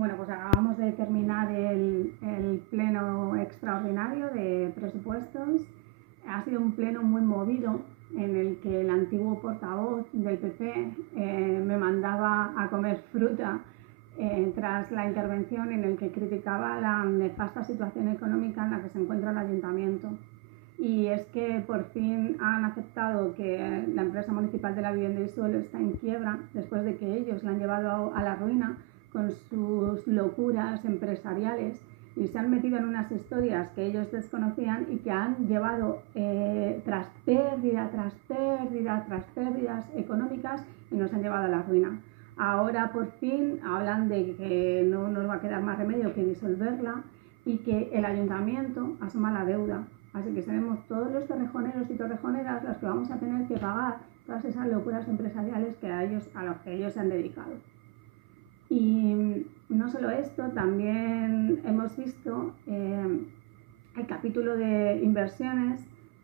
Bueno, pues acabamos de terminar el pleno extraordinario de presupuestos. Ha sido un pleno muy movido en el que el antiguo portavoz del PP me mandaba a comer fruta tras la intervención, en el que criticaba la nefasta situación económica en la que se encuentra el ayuntamiento. Y es que por fin han aceptado que la empresa municipal de la vivienda y suelo está en quiebra, después de que ellos la han llevado a la ruina con sus locuras empresariales, y se han metido en unas historias que ellos desconocían y que han llevado tras pérdida tras pérdida tras pérdidas económicas, y nos han llevado a la ruina. Ahora por fin hablan de que no nos va a quedar más remedio que disolverla y que el ayuntamiento asuma la deuda. Así que seremos todos los torrejoneros y torrejoneras los que vamos a tener que pagar todas esas locuras empresariales a los que ellos se han dedicado. Y no solo esto, también hemos visto el capítulo de inversiones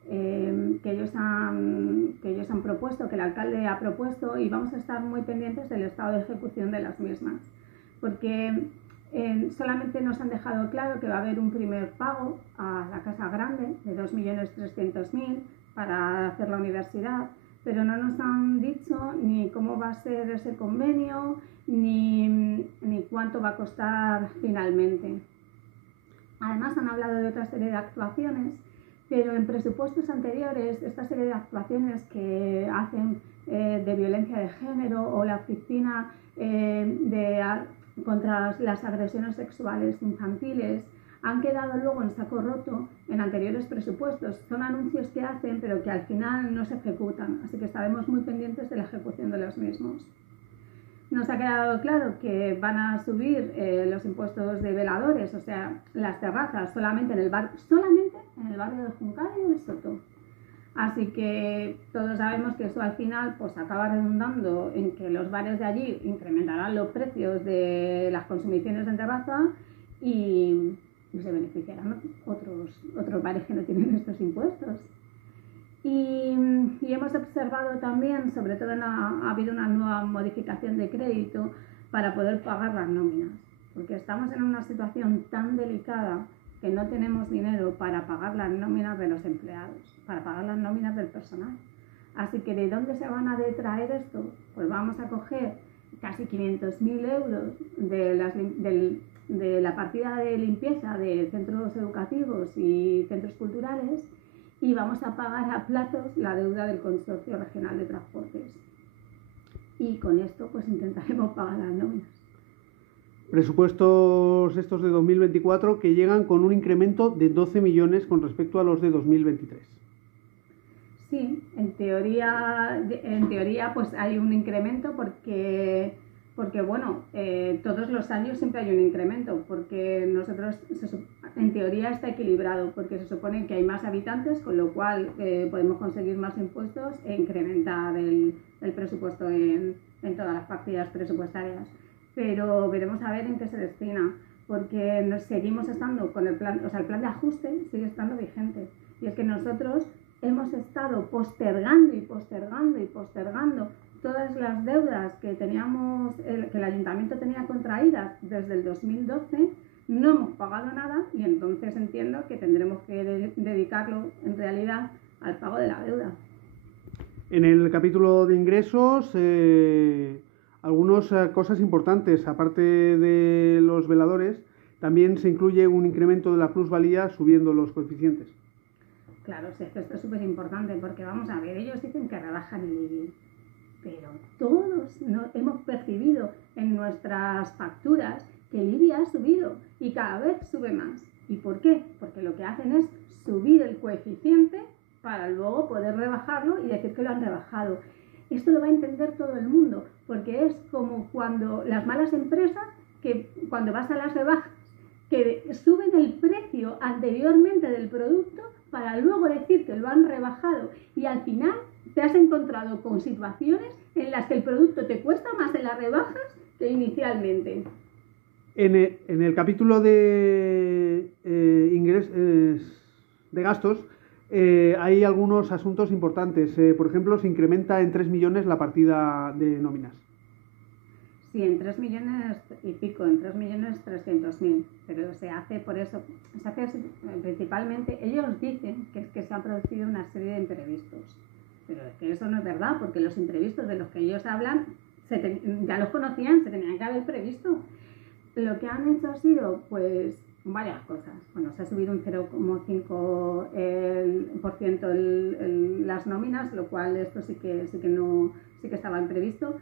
que ellos han propuesto, que el alcalde ha propuesto, y vamos a estar muy pendientes del estado de ejecución de las mismas, porque solamente nos han dejado claro que va a haber un primer pago a la Casa Grande de 2.300.000 para hacer la universidad, pero no nos han dicho ni cómo va a ser ese convenio, ni cuánto va a costar finalmente. Además han hablado de otra serie de actuaciones, pero en presupuestos anteriores, esta serie de actuaciones que hacen de violencia de género o la oficina contra las agresiones sexuales infantiles, han quedado luego en saco roto en anteriores presupuestos. Son anuncios que hacen, pero que al final no se ejecutan, así que estaremos muy pendientes de la ejecución de los mismos. Nos ha quedado claro que van a subir los impuestos de veladores, o sea, las terrazas, solamente en el barrio de Juncal y del Soto. Así que todos sabemos que eso al final pues acaba redundando en que los bares de allí incrementarán los precios de las consumiciones en terraza y se beneficiarán otros bares que no tienen estos impuestos. Y hemos observado también, sobre todo ha habido una nueva modificación de crédito para poder pagar las nóminas, porque estamos en una situación tan delicada que no tenemos dinero para pagar las nóminas de los empleados, para pagar las nóminas del personal. Así que ¿de dónde se van a detraer esto? Pues vamos a coger casi 500.000 euros de la partida de limpieza de centros educativos y centros culturales, y vamos a pagar a plazos la deuda del Consorcio Regional de Transportes. Y con esto pues intentaremos pagar las nóminas. Presupuestos estos de 2024 que llegan con un incremento de 12 millones con respecto a los de 2023. Sí, en teoría pues hay un incremento porque bueno, todos los años siempre hay un incremento, porque nosotros en teoría está equilibrado, porque se supone que hay más habitantes, con lo cual podemos conseguir más impuestos e incrementar el presupuesto en todas las partidas presupuestarias. Pero veremos a ver en qué se destina, porque nos seguimos estando con el plan, o sea, el plan de ajuste sigue estando vigente. Y es que nosotros hemos estado postergando todas las deudas que teníamos, que el ayuntamiento tenía contraídas desde el 2012, no hemos pagado nada, y entonces entiendo que tendremos que dedicarlo en realidad al pago de la deuda. En el capítulo de ingresos, algunas cosas importantes, aparte de los veladores, también se incluye un incremento de la plusvalía subiendo los coeficientes. Claro, sí, esto es súper importante, porque vamos a ver, ellos dicen que rebajan el IBI, pero todos hemos percibido en nuestras facturas que el IBI ha subido y cada vez sube más. ¿Y por qué? Porque lo que hacen es subir el coeficiente para luego poder rebajarlo y decir que lo han rebajado. Esto lo va a entender todo el mundo, porque es como cuando las malas empresas, que cuando vas a las rebajas, que suben el precio anteriormente del producto para luego decir que lo han rebajado, y al final te has encontrado con situaciones en las que el producto te cuesta más en las rebajas que inicialmente. En el capítulo de gastos hay algunos asuntos importantes. Por ejemplo, se incrementa en 3 millones la partida de nóminas. Sí, en 3 millones y pico, en 3.300.000, pero se hace por eso, se hace principalmente, ellos dicen que es que se han producido una serie de imprevistos, pero es que eso no es verdad, porque los imprevistos de los que ellos hablan ya los conocían, se tenían que haber previsto. Lo que han hecho ha sido, pues, varias cosas. Bueno, se ha subido un 0,5% las nóminas, lo cual esto sí que estaba imprevisto.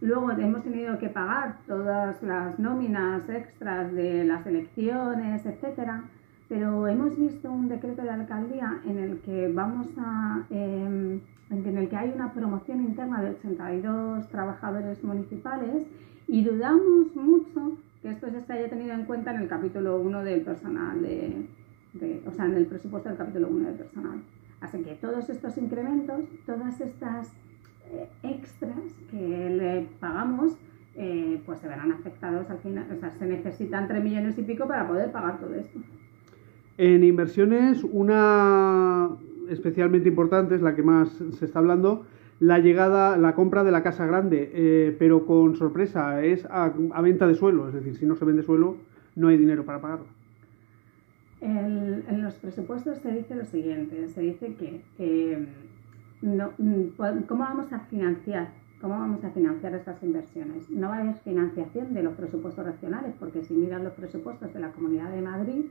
Luego hemos tenido que pagar todas las nóminas extras de las elecciones, etcétera, pero hemos visto un decreto de alcaldía en el que en el que hay una promoción interna de 82 trabajadores municipales y dudamos mucho que esto se haya tenido en cuenta en el capítulo 1 del personal, o sea, en el presupuesto del capítulo 1 del personal. Así que todos estos incrementos, todas estas extras que le pagamos, pues se verán afectados al final. O sea, se necesitan 3 millones y pico para poder pagar todo esto. En inversiones, una especialmente importante, es la que más se está hablando, la compra de la Casa Grande, pero con sorpresa, es a venta de suelo, es decir, si no se vende suelo, no hay dinero para pagarlo. En los presupuestos se dice lo siguiente, se dice que ¿cómo vamos a financiar estas inversiones? No va a haber financiación de los presupuestos regionales, porque si miran los presupuestos de la Comunidad de Madrid,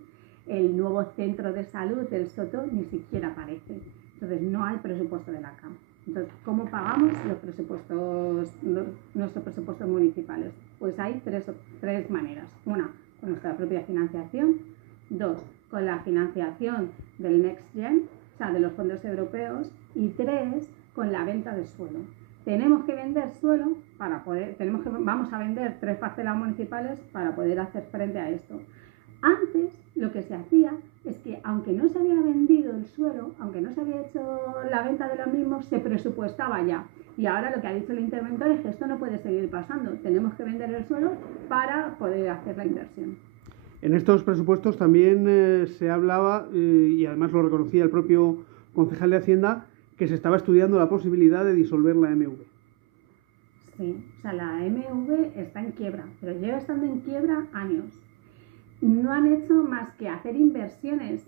el nuevo centro de salud del Soto ni siquiera aparece. Entonces no hay presupuesto de la CAM. Entonces, ¿cómo pagamos nuestros presupuestos municipales? Pues hay tres maneras. Una, con nuestra propia financiación. Dos, con la financiación del Next Gen, o sea, de los fondos europeos. Y tres, con la venta de suelo. Tenemos que vender suelo vamos a vender 3 parcelas municipales para poder hacer frente a esto. Antes, lo que se hacía es que, aunque no se había vendido el suelo, aunque no se había hecho la venta de los mismos, se presupuestaba ya. Y ahora lo que ha dicho el interventor es que esto no puede seguir pasando. Tenemos que vender el suelo para poder hacer la inversión. En estos presupuestos también se hablaba, y además lo reconocía el propio concejal de Hacienda, que se estaba estudiando la posibilidad de disolver la MV. Sí, o sea, la MV está en quiebra, pero lleva estando en quiebra años. No han hecho más que hacer inversiones,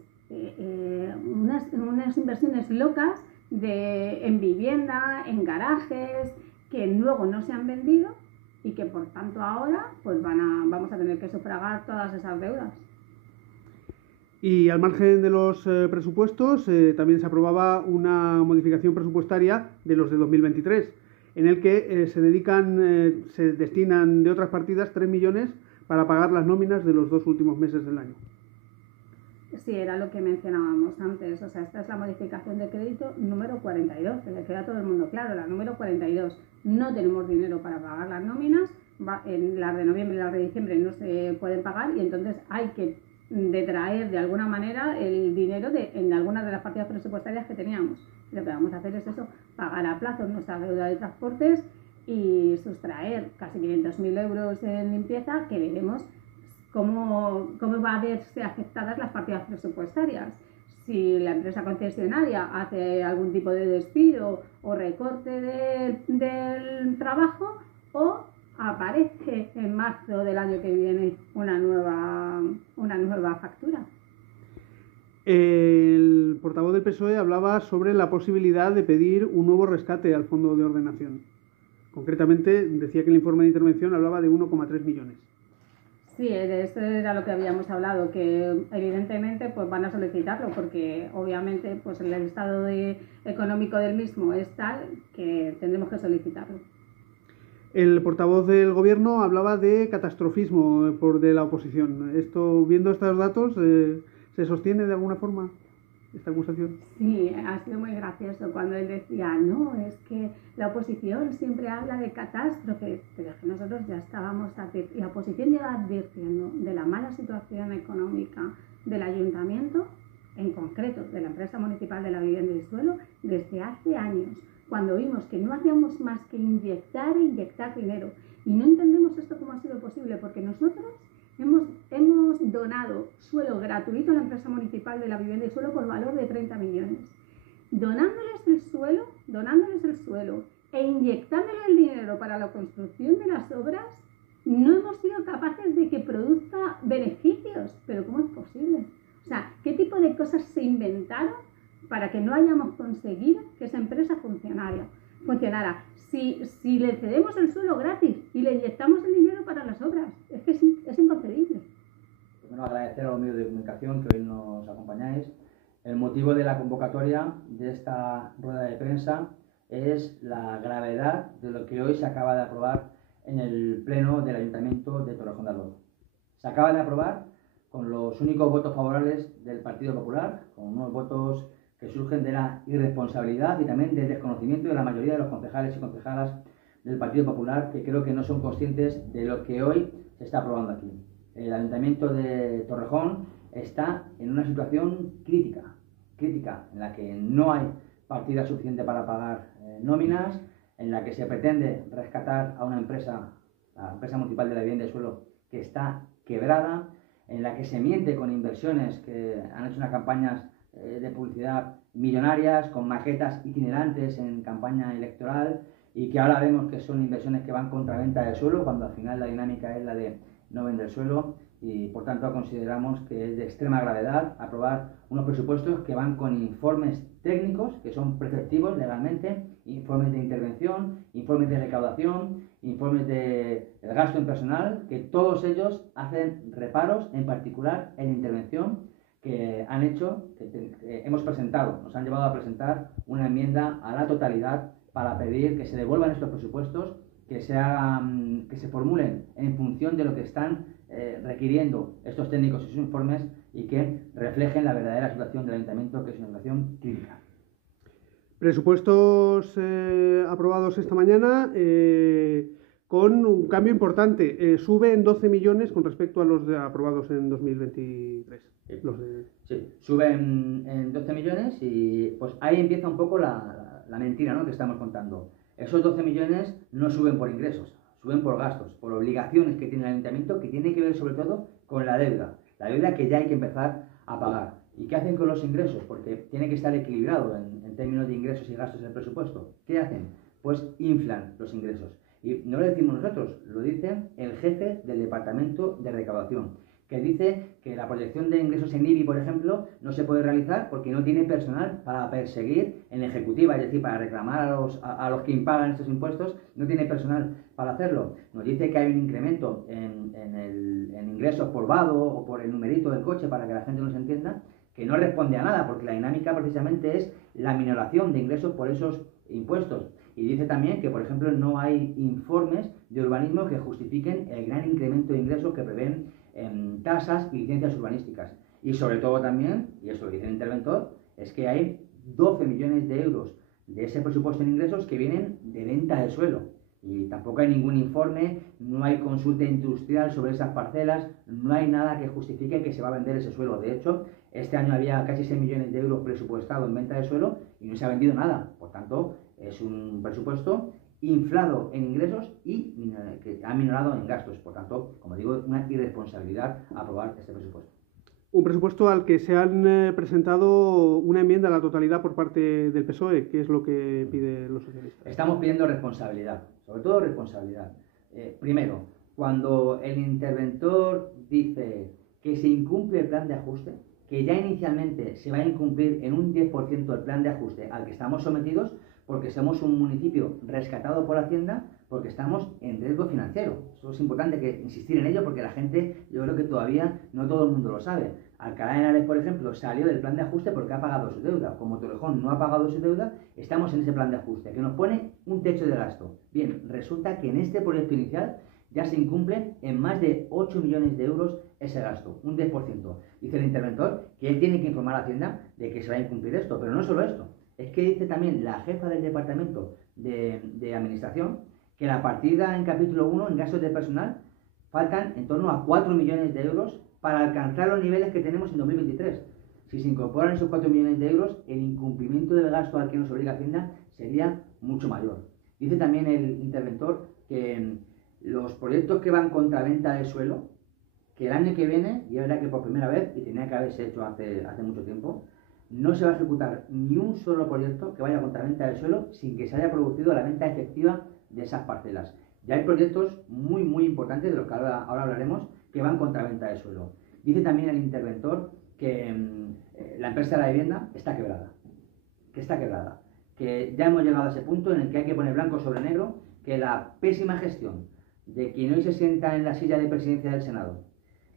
unas inversiones locas en vivienda, en garajes, que luego no se han vendido y que por tanto ahora pues vamos a tener que sufragar todas esas deudas. Y al margen de los presupuestos, también se aprobaba una modificación presupuestaria de los de 2023, en el que se destinan de otras partidas 3 millones para pagar las nóminas de los 2 últimos meses del año. Sí, era lo que mencionábamos antes. O sea, esta es la modificación de crédito número 42, que le queda a todo el mundo claro, la número 42. No tenemos dinero para pagar las nóminas, en las de noviembre y las de diciembre no se pueden pagar y entonces hay que detraer de alguna manera el dinero en algunas de las partidas presupuestarias que teníamos. Lo que vamos a hacer es eso, pagar a plazo nuestra deuda de transportes y sustraer casi 500.000 euros en limpieza, que veremos cómo va a verse afectadas las partidas presupuestarias. Si la empresa concesionaria hace algún tipo de despido o recorte del trabajo, o aparece en marzo del año que viene una nueva factura. El portavoz del PSOE hablaba sobre la posibilidad de pedir un nuevo rescate al Fondo de Ordenación. Concretamente, decía que el informe de intervención hablaba de 1,3 millones. Sí, de esto era lo que habíamos hablado, que evidentemente pues van a solicitarlo porque obviamente pues el estado económico del mismo es tal que tendremos que solicitarlo. El portavoz del Gobierno hablaba de catastrofismo de la oposición. Viendo estos datos, ¿se sostiene de alguna forma esta acusación? Sí, ha sido muy gracioso cuando él decía, no, es que la oposición siempre habla de catástrofe, pero es que nosotros ya la oposición lleva advirtiendo de la mala situación económica del ayuntamiento, en concreto de la empresa municipal de la vivienda y suelo, desde hace años, cuando vimos que no hacíamos más que inyectar dinero. Y no entendemos esto cómo ha sido posible, porque nosotros hemos donado suelo gratuito a la empresa municipal de la vivienda y suelo por valor de 30 millones. Donándoles el suelo e inyectándole el dinero para la construcción de las obras, no hemos sido capaces de que produzca beneficios. Pero ¿cómo es posible? O sea, ¿qué tipo de cosas se inventaron para que no hayamos conseguido que esa empresa funcionara? Si le cedemos el suelo gratis y le inyectamos el dinero para las obras, es que es inconcebible. Bueno, agradecer a los medios de comunicación que hoy nos acompañáis. El motivo de la convocatoria de esta rueda de prensa es la gravedad de lo que hoy se acaba de aprobar en el Pleno del Ayuntamiento de Torrejón de Ardoz. Se acaba de aprobar con los únicos votos favorables del Partido Popular, con unos votos que surgen de la irresponsabilidad y también del desconocimiento de la mayoría de los concejales y concejalas del Partido Popular, que creo que no son conscientes de lo que hoy se está aprobando aquí. El Ayuntamiento de Torrejón está en una situación crítica, en la que no hay partida suficiente para pagar nóminas, en la que se pretende rescatar a una empresa, la empresa municipal de la vivienda y suelo, que está quebrada, en la que se miente con inversiones que han hecho unas campañas de publicidad millonarias, con maquetas itinerantes en campaña electoral, y que ahora vemos que son inversiones que van contra venta de suelo, cuando al final la dinámica es la de no vender suelo, y por tanto consideramos que es de extrema gravedad aprobar unos presupuestos que van con informes técnicos que son preceptivos legalmente, informes de intervención, informes de recaudación, informes de gasto en personal, que todos ellos hacen reparos, en particular en intervención, que han hecho, que hemos presentado, nos han llevado a presentar una enmienda a la totalidad para pedir que se devuelvan estos presupuestos, que se formulen en función de lo que están requiriendo estos técnicos y sus informes, y que reflejen la verdadera situación del Ayuntamiento, que es una situación crítica. Presupuestos aprobados esta mañana con un cambio importante. Sube en 12 millones con respecto a los aprobados en 2023. Sí, sube en 12 millones y pues ahí empieza un poco la mentira, ¿no?, que estamos contando. Esos 12 millones no suben por ingresos, suben por gastos, por obligaciones que tiene el Ayuntamiento, que tiene que ver sobre todo con la deuda que ya hay que empezar a pagar. ¿Y qué hacen con los ingresos? Porque tiene que estar equilibrado en términos de ingresos y gastos del presupuesto. ¿Qué hacen? Pues inflan los ingresos. Y no lo decimos nosotros, lo dice el jefe del Departamento de Recaudación, que dice que la proyección de ingresos en IBI, por ejemplo, no se puede realizar porque no tiene personal para perseguir en ejecutiva, es decir, para reclamar a los que impagan estos impuestos, no tiene personal para hacerlo. Nos dice que hay un incremento en ingresos por vado o por el numerito del coche, para que la gente nos entienda, que no responde a nada, porque la dinámica precisamente es la minoración de ingresos por esos impuestos. Y dice también que, por ejemplo, no hay informes de urbanismo que justifiquen el gran incremento de ingresos que prevén tasas y licencias urbanísticas. Y sobre todo también, y eso lo dice el interventor, es que hay 12 millones de euros de ese presupuesto en ingresos que vienen de venta de suelo. Y tampoco hay ningún informe, no hay consulta industrial sobre esas parcelas, no hay nada que justifique que se va a vender ese suelo. De hecho, este año había casi 6 millones de euros presupuestados en venta de suelo y no se ha vendido nada. Por tanto, es un presupuesto inflado en ingresos y que ha minorado en gastos. Por tanto, como digo, una irresponsabilidad aprobar este presupuesto. Un presupuesto al que se han presentado una enmienda a la totalidad por parte del PSOE, que es lo que piden los socialistas. Estamos pidiendo responsabilidad, sobre todo responsabilidad. Primero, cuando el interventor dice que se incumple el plan de ajuste, que ya inicialmente se va a incumplir en un 10% el plan de ajuste al que estamos sometidos, porque somos un municipio rescatado por Hacienda, porque estamos en riesgo financiero. Eso es importante que insistir en ello, porque la gente, yo creo que todavía no todo el mundo lo sabe. Alcalá de Henares, por ejemplo, salió del plan de ajuste porque ha pagado su deuda. Como Torrejón no ha pagado su deuda, estamos en ese plan de ajuste, que nos pone un techo de gasto. Bien, resulta que en este proyecto inicial ya se incumple en más de 8 millones de euros ese gasto, un 10%. Dice el interventor que él tiene que informar a Hacienda de que se va a incumplir esto, pero no solo esto. Es que dice también la jefa del Departamento de Administración que la partida en capítulo 1, en gastos de personal, faltan en torno a 4 millones de euros para alcanzar los niveles que tenemos en 2023. Si se incorporan esos 4 millones de euros, el incumplimiento del gasto al que nos obliga Hacienda sería mucho mayor. Dice también el interventor que los proyectos que van contra venta de suelo, que el año que viene, y es verdad que por primera vez, y tenía que haberse hecho hace mucho tiempo, no se va a ejecutar ni un solo proyecto que vaya contra venta del suelo sin que se haya producido la venta efectiva de esas parcelas. Ya hay proyectos muy importantes, de los que ahora hablaremos, que van contra venta del suelo. Dice también el interventor que la empresa de la vivienda está quebrada, que ya hemos llegado a ese punto en el que hay que poner blanco sobre negro que la pésima gestión de quien hoy se sienta en la silla de presidencia del Senado,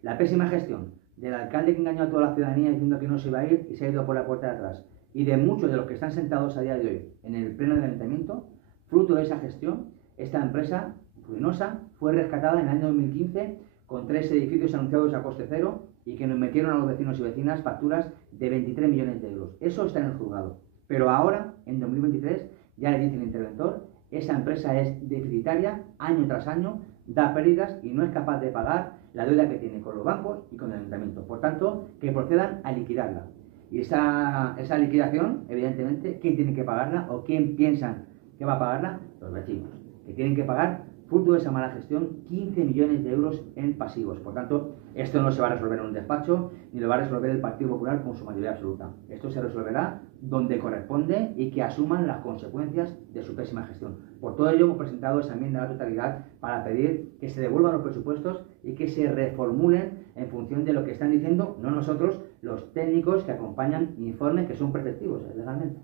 la pésima gestión del alcalde que engañó a toda la ciudadanía diciendo que no se iba a ir y se ha ido por la puerta de atrás, y de muchos de los que están sentados a día de hoy en el pleno del ayuntamiento, fruto de esa gestión, esta empresa ruinosa fue rescatada en el año 2015 con 3 edificios anunciados a coste cero y que nos metieron a los vecinos y vecinas facturas de 23 millones de euros. Eso está en el juzgado. Pero ahora, en 2023, ya le dice el interventor, esa empresa es deficitaria año tras año, da pérdidas y no es capaz de pagar la deuda que tiene con los bancos y con el ayuntamiento. Por tanto, que procedan a liquidarla. Y esa liquidación, evidentemente, ¿quién tiene que pagarla o quién piensan que va a pagarla? Los vecinos, que tienen que pagar, fruto de esa mala gestión, 15 millones de euros en pasivos. Por tanto, esto no se va a resolver en un despacho, ni lo va a resolver el Partido Popular con su mayoría absoluta. Esto se resolverá donde corresponde y que asuman las consecuencias de su pésima gestión. Por todo ello hemos presentado esa enmienda a la totalidad para pedir que se devuelvan los presupuestos y que se reformulen en función de lo que están diciendo, no nosotros, los técnicos que acompañan informes que son preceptivos legalmente.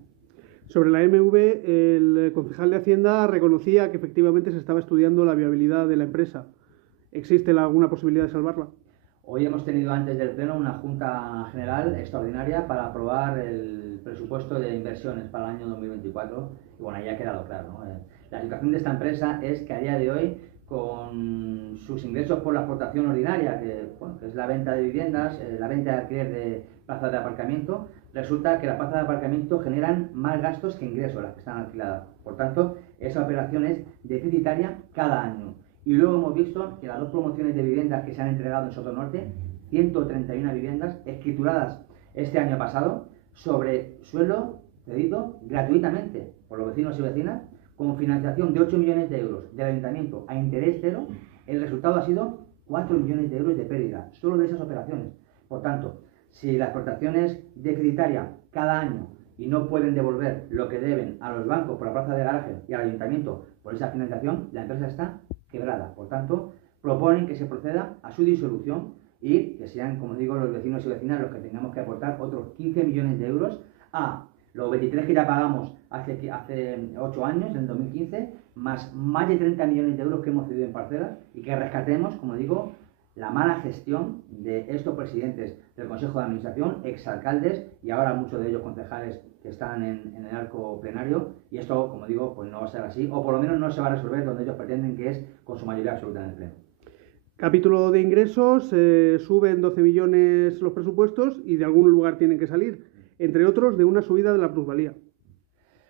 Sobre la MV, el concejal de Hacienda reconocía que efectivamente se estaba estudiando la viabilidad de la empresa. ¿Existe alguna posibilidad de salvarla? Hoy hemos tenido antes del Pleno una Junta General extraordinaria para aprobar el presupuesto de inversiones para el año 2024 y bueno, ahí ha quedado claro, ¿no? La situación de esta empresa es que a día de hoy, con sus ingresos por la exportación ordinaria, que es la venta de viviendas, la venta de alquiler de plazas de aparcamiento, resulta que las plazas de aparcamiento generan más gastos que ingresos las que están alquiladas. Por tanto, esa operación es deficitaria cada año. Y luego hemos visto que las 2 promociones de viviendas que se han entregado en Soto Norte, 131 viviendas escrituradas este año pasado, sobre suelo cedido gratuitamente por los vecinos y vecinas, con financiación de 8 millones de euros del ayuntamiento a interés cero, el resultado ha sido 4 millones de euros de pérdida, solo de esas operaciones. Por tanto, si la exportación es deficitaria cada año y no pueden devolver lo que deben a los bancos por la plaza de garaje y al ayuntamiento por esa financiación, la empresa está quebrada. Por tanto, proponen que se proceda a su disolución y que sean, como digo, los vecinos y vecinas los que tengamos que aportar otros 15 millones de euros a los 23 que ya pagamos hace 8 años, en el 2015, más de 30 millones de euros que hemos cedido en parcelas y que rescatemos, como digo, la mala gestión de estos presidentes del Consejo de Administración, exalcaldes y ahora muchos de ellos concejales que están en el arco plenario, y esto, como digo, pues no va a ser así, o por lo menos no se va a resolver donde ellos pretenden, que es con su mayoría absoluta en el pleno. Capítulo de ingresos, suben 12 millones los presupuestos y de algún lugar tienen que salir, entre otros de una subida de la plusvalía.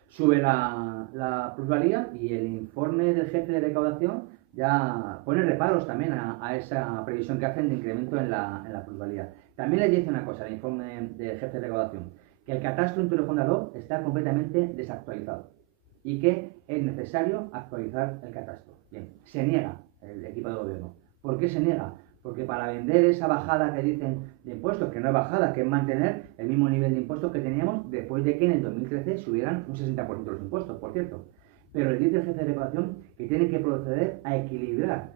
Sube la plusvalía y el informe del jefe de recaudación ya pone reparos también a esa previsión que hacen de incremento en la plusvalía. También les dice una cosa el informe del jefe de recaudación, que el catastro en Torrejón de Ardoz está completamente desactualizado y que es necesario actualizar el catastro. Bien, se niega el equipo de gobierno. ¿Por qué se niega? Porque para vender esa bajada que dicen de impuestos, que no es bajada, que es mantener el mismo nivel de impuestos que teníamos después de que en el 2013 subieran un 60% los impuestos, por cierto. Pero le dice el jefe de recaudación que tiene que proceder a equilibrar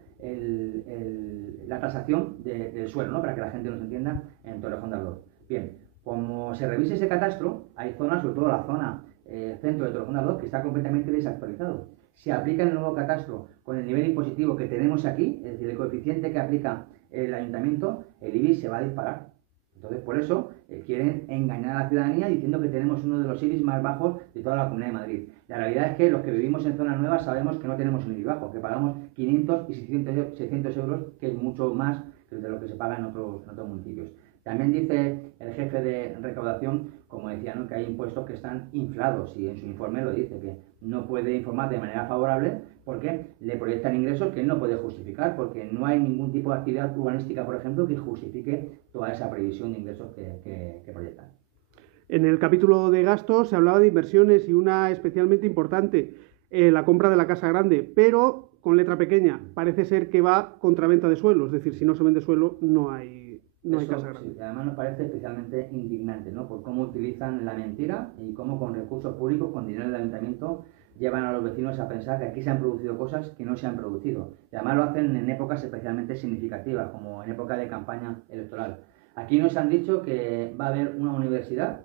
la tasación del suelo, ¿no? Para que la gente nos entienda en Torrejón de Ardoz. Bien, como se revise ese catastro, hay zonas, sobre todo la zona centro de Torrejón de Ardoz, que está completamente desactualizado. Si aplica el nuevo catastro con el nivel impositivo que tenemos aquí, es decir, el coeficiente que aplica el ayuntamiento, el IBI se va a disparar. Entonces, por eso quieren engañar a la ciudadanía diciendo que tenemos uno de los IBIs más bajos de toda la Comunidad de Madrid. La realidad es que los que vivimos en zonas nuevas sabemos que no tenemos un IBI bajo, que pagamos 500 y 600 euros, que es mucho más que de lo que se paga en otros municipios. También dice el jefe de recaudación, como decía, ¿no?, que hay impuestos que están inflados y en su informe lo dice, que no puede informar de manera favorable porque le proyectan ingresos que él no puede justificar, porque no hay ningún tipo de actividad urbanística, por ejemplo, que justifique toda esa previsión de ingresos que proyectan. En el capítulo de gastos se hablaba de inversiones y una especialmente importante, la compra de la Casa Grande, pero con letra pequeña. Parece ser que va contra venta de suelo, es decir, si no se vende suelo no no hay Eso, casa grande. sí, además nos parece especialmente indignante, ¿no? Por cómo utilizan la mentira y cómo con recursos públicos, con dinero del ayuntamiento, llevan a los vecinos a pensar que aquí se han producido cosas que no se han producido. Y además lo hacen en épocas especialmente significativas, como en época de campaña electoral. Aquí nos han dicho que va a haber una universidad,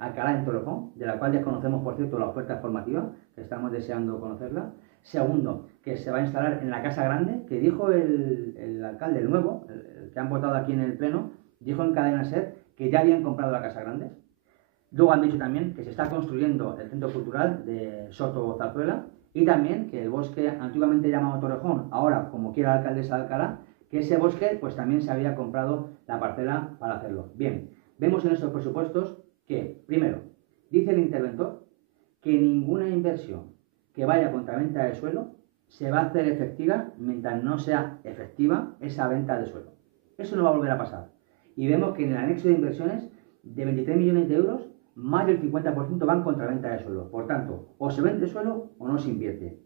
Alcalá en Torrejón, de la cual desconocemos, por cierto, la oferta formativa, que estamos deseando conocerla. Segundo, que se va a instalar en la Casa Grande, que dijo el alcalde, el nuevo, el que han votado aquí en el Pleno, dijo en Cadena SER que ya habían comprado la Casa Grande. Luego han dicho también que se está construyendo el Centro Cultural de Soto Zarzuela y también que el bosque antiguamente llamado Torrejón, ahora como quiera la alcaldesa de Alcalá, que ese bosque pues también se había comprado la parcela para hacerlo. Bien, vemos en estos presupuestos que, primero, dice el interventor que ninguna inversión que vaya contra venta de suelo se va a hacer efectiva mientras no sea efectiva esa venta de suelo. Eso no va a volver a pasar. Y vemos que en el anexo de inversiones de 23 millones de euros, más del 50% van contra venta de suelo. Por tanto, o se vende suelo o no se invierte.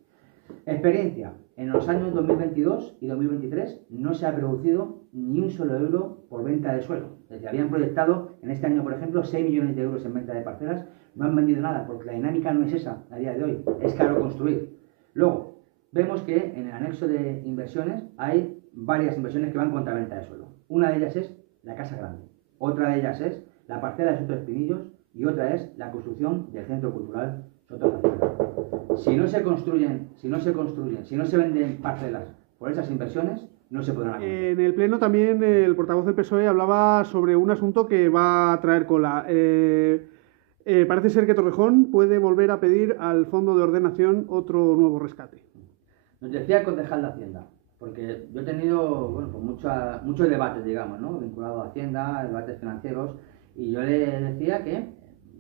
Experiencia. En los años 2022 y 2023 no se ha producido ni un solo euro por venta de suelo. Desde habían proyectado en este año, por ejemplo, 6 millones de euros en venta de parcelas. No han vendido nada porque la dinámica no es esa a día de hoy. Es caro construir. Luego, vemos que en el anexo de inversiones hay varias inversiones que van contra venta de suelo. Una de ellas es la Casa Grande. Otra de ellas es la parcela de Soto Espinillos y otra es la construcción del Centro Cultural Soto Zarzuela. Si no se construyen, si no se venden parcelas por esas inversiones, no se podrán hacer. En el Pleno también el portavoz del PSOE hablaba sobre un asunto que va a traer cola. Parece ser que Torrejón puede volver a pedir al Fondo de Ordenación otro nuevo rescate. Nos decía el concejal de Hacienda, porque yo he tenido pues muchos debates, digamos, ¿no? Vinculados a Hacienda, debates financieros, y yo le decía que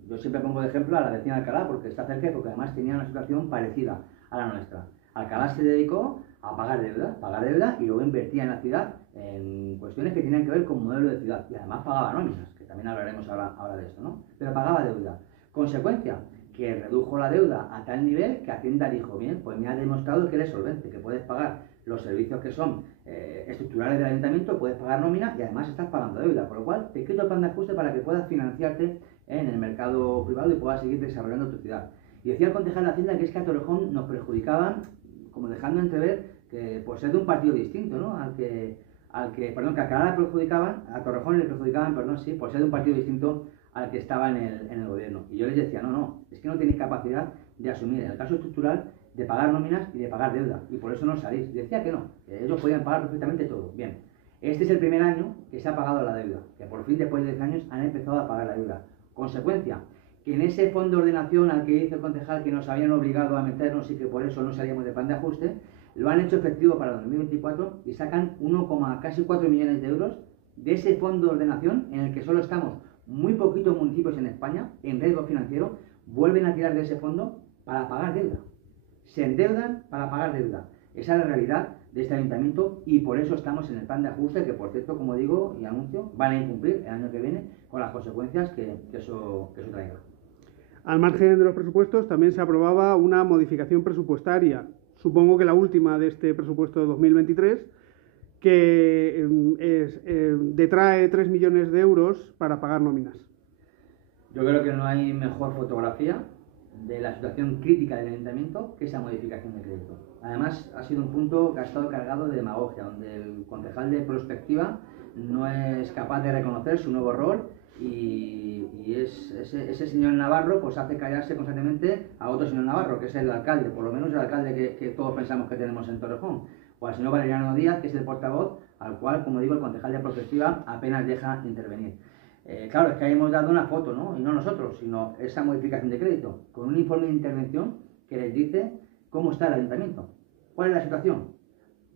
yo siempre pongo de ejemplo a la vecina de Alcalá, porque está cerca, porque además tenía una situación parecida a la nuestra. Alcalá se dedicó a pagar deuda y luego invertía en la ciudad en cuestiones que tenían que ver con modelo de ciudad, y además pagaba nóminas, que también hablaremos ahora de esto, ¿no? Pero pagaba deuda. Consecuencia, que redujo la deuda a tal nivel que Hacienda dijo, bien, pues me ha demostrado que eres solvente, que puedes pagar los servicios que son estructurales del ayuntamiento, puedes pagar nómina y además estás pagando deuda, por lo cual te quito el plan de ajuste para que puedas financiarte en el mercado privado y puedas seguir desarrollando tu ciudad. Y decía el concejal de Hacienda que es que a Torrejón nos perjudicaban, como dejando entrever que por ser de un partido distinto, ¿no? Que a Alcalá le perjudicaban, a Torrejón le perjudicaban, por ser de un partido distinto al que estaba en el gobierno. Y yo les decía, no, es que no tenéis capacidad de asumir en el caso estructural de pagar nóminas y de pagar deuda, y por eso no salís. Y decía que no, que ellos podían pagar perfectamente todo. Bien, este es el primer año que se ha pagado la deuda, que por fin después de 10 años han empezado a pagar la deuda. Consecuencia, que en ese fondo de ordenación al que dice el concejal que nos habían obligado a meternos y que por eso no salíamos de plan de ajuste, lo han hecho efectivo para 2024 y sacan casi 4 millones de euros de ese fondo de ordenación en el que solo estamos muy poquitos municipios en España en riesgo financiero. Vuelven a tirar de ese fondo para pagar deuda. Se endeudan para pagar deuda. Esa es la realidad de este ayuntamiento y por eso estamos en el plan de ajuste que, por cierto, como digo y anuncio, van a incumplir el año que viene con las consecuencias que eso traiga. Al margen de los presupuestos también se aprobaba una modificación presupuestaria, supongo que la última de este presupuesto de 2023, que detrae 3 millones de euros para pagar nóminas. Yo creo que no hay mejor fotografía de la situación crítica del ayuntamiento que esa modificación de crédito. Además, ha sido un punto que ha estado cargado de demagogia, donde el concejal de prospectiva no es capaz de reconocer su nuevo rol y ese señor Navarro pues hace callarse constantemente a otro señor Navarro, que es el alcalde, por lo menos el alcalde que todos pensamos que tenemos en Torrejón, o al señor Valeriano Díaz, que es el portavoz, al cual, como digo, el concejal de prospectiva apenas deja intervenir. Claro, es que ahí hemos dado una foto, ¿no? Y no nosotros, sino esa modificación de crédito, con un informe de intervención que les dice cómo está el ayuntamiento. ¿Cuál es la situación?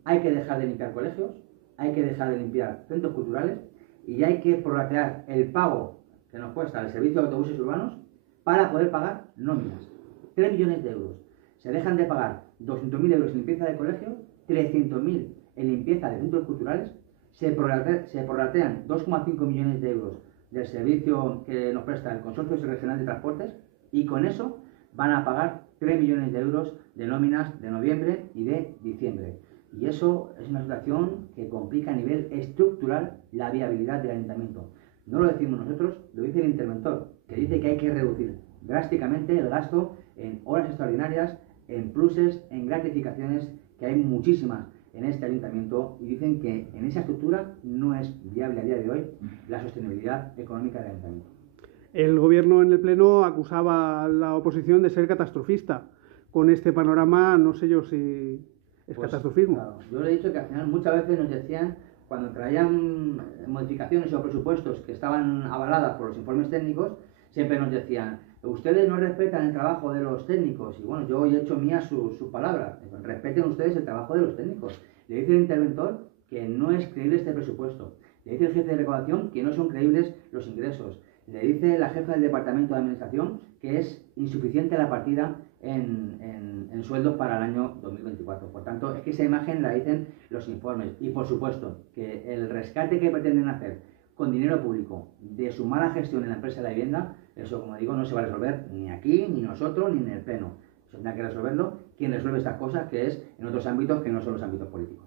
Hay que dejar de limpiar colegios, hay que dejar de limpiar centros culturales y hay que prorratear el pago que nos cuesta el servicio de autobuses urbanos para poder pagar nóminas. 3 millones de euros. Se dejan de pagar 200.000 euros en limpieza de colegios, 300.000 en limpieza de centros culturales, se prorratean 2,5 millones de euros del servicio que nos presta el Consorcio Regional de Transportes y con eso van a pagar 3 millones de euros de nóminas de noviembre y de diciembre. Y eso es una situación que complica a nivel estructural la viabilidad del ayuntamiento. No lo decimos nosotros, lo dice el interventor, que dice que hay que reducir drásticamente el gasto en horas extraordinarias, en pluses, en gratificaciones, que hay muchísimas en este ayuntamiento, y dicen que en esa estructura no es viable a día de hoy la sostenibilidad económica del ayuntamiento. El gobierno en el Pleno acusaba a la oposición de ser catastrofista. Con este panorama no sé yo si es catastrofismo. Claro, yo le he dicho que al final muchas veces nos decían, cuando traían modificaciones o presupuestos que estaban avaladas por los informes técnicos, siempre nos decían, ustedes no respetan el trabajo de los técnicos. Y bueno, yo hoy he hecho mía su palabra. Respeten ustedes el trabajo de los técnicos. Le dice el interventor que no es creíble este presupuesto. Le dice el jefe de recaudación que no son creíbles los ingresos. Le dice la jefa del departamento de administración que es insuficiente la partida en sueldos para el año 2024. Por tanto, es que esa imagen la dicen los informes. Y por supuesto, que el rescate que pretenden hacer con dinero público de su mala gestión en la empresa de la vivienda, eso, como digo, no se va a resolver ni aquí, ni nosotros, ni en el Pleno. Eso tendrá que resolverlo quien resuelve estas cosas, que es en otros ámbitos que no son los ámbitos políticos.